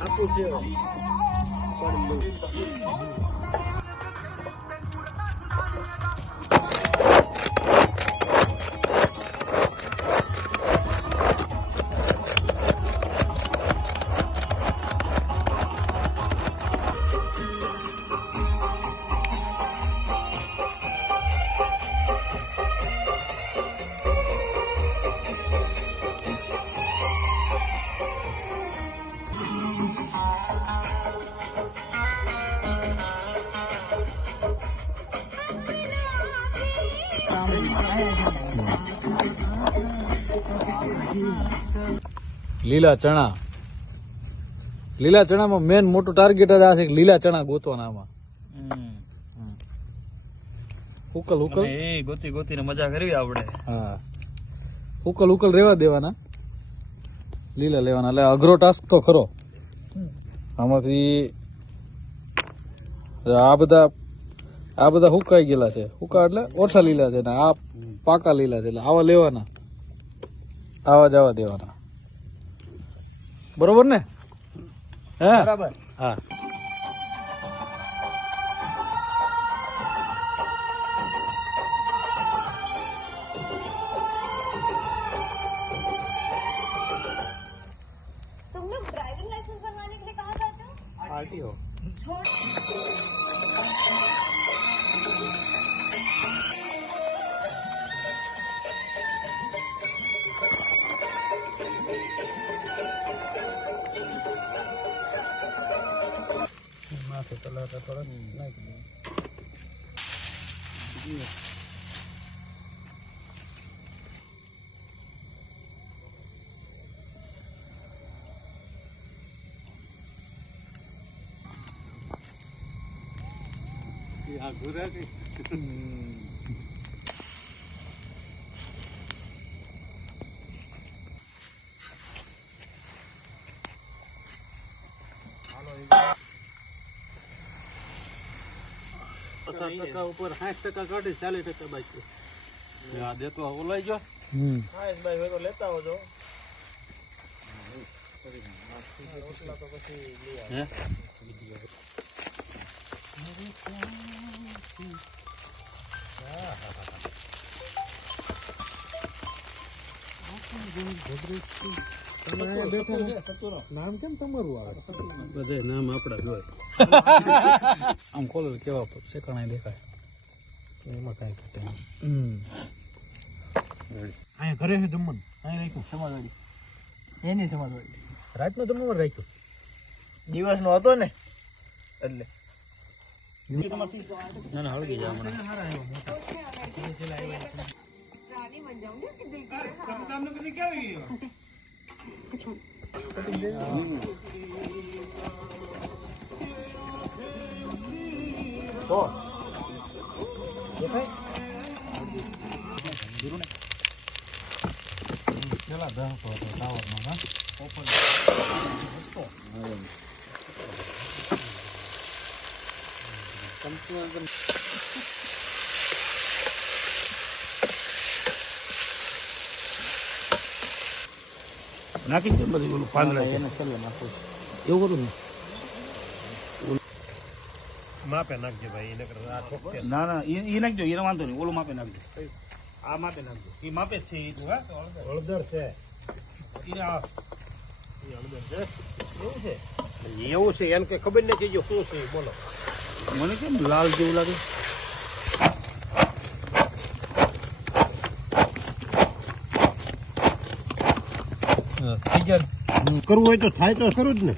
આપું છે લીલા ચણા. લીલા ચણામાં મેન મોટું ટાર્ગેટ જ આ છે લીલા ચણા ગોતવાના આમાં. ઉકલ ઉકલ. એ ગોતી ગોતીને મજા કરવી આપણે. હા. ઉકલ ઉકલ રેવા દેવાના. લીલા લેવાના. એટલે અઘરો ટાસ્ક તો ખરો. આમાંથી આ બધા આ બધા હુકાઈ ગયેલા છે. હુકા એટલે ઓછા લીલા છે ને આ પાકા લીલા છે એટલે આવા લેવાના. આવા જ આવા દેવાના. બરોબર ને? હે? બરાબર. હા. तुम Setelah kotoran naik. Iya. Gujarati. ટકા ઉપર સાઠ ટકા કાઢી આ દેતો ઓલાઈ ગયો સાઠ ભાઈ હોય તો લેતા આવજો. રોટલા તો પછી નામ કેમ તમારું આવે બધે નામ આપણા જ હોય. આમ ખોલો કેવા શેકાણા દેખાય. એમાં કાંઈ ઘટે હમ. અહીંયા ઘરે છે જમવાનું. અહીંયા રાખ્યું. સમાજવાડી. એની સમાજવાડી. રાતનો જમવાનું રાખ્યું. દિવસનો હતો ને. એટલે. ini ना हळू घे जा Kelada, mana? ટાવરનો હા નાખી દે બધી ઓલું પાંદડા એને છેલ્લે નાખું એવું કરું ને? માપે નાખજો ભાઈ એને ના ના એ એ નાખજો એને વાંધો નહીં ઓલું માપે નાખજો. આ માપે નાખજો. એ માપે છે એ તું હા? હળદર છે. એ આ એ હળદર છે. એવું છે? એવું છે એને કઈ ખબર નથી જો શું છે બોલો. મને કેમ લાલ જેવું લાગે? કરવું હોય તો થાય તો કરું જ ને.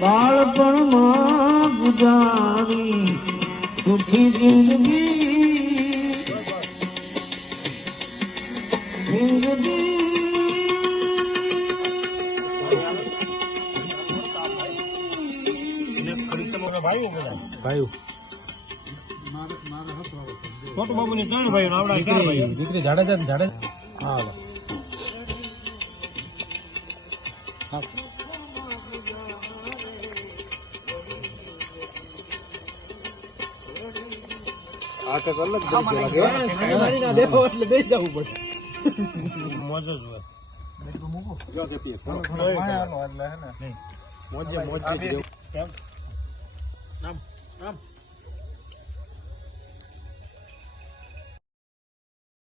બાળપણમાં ગુજારી સુખી જિંદગી. એને ભાઈ સમોસા બાબુ ની ભાઈ ત્રણ ભાઈ ને આપણા ચાર ભાઈઓ. દીકરી જાડે જાડે હા. આ કંઈક અલગ બે જવું પડે. મોજ જ હોય. મોજે મોજ. આમ આમ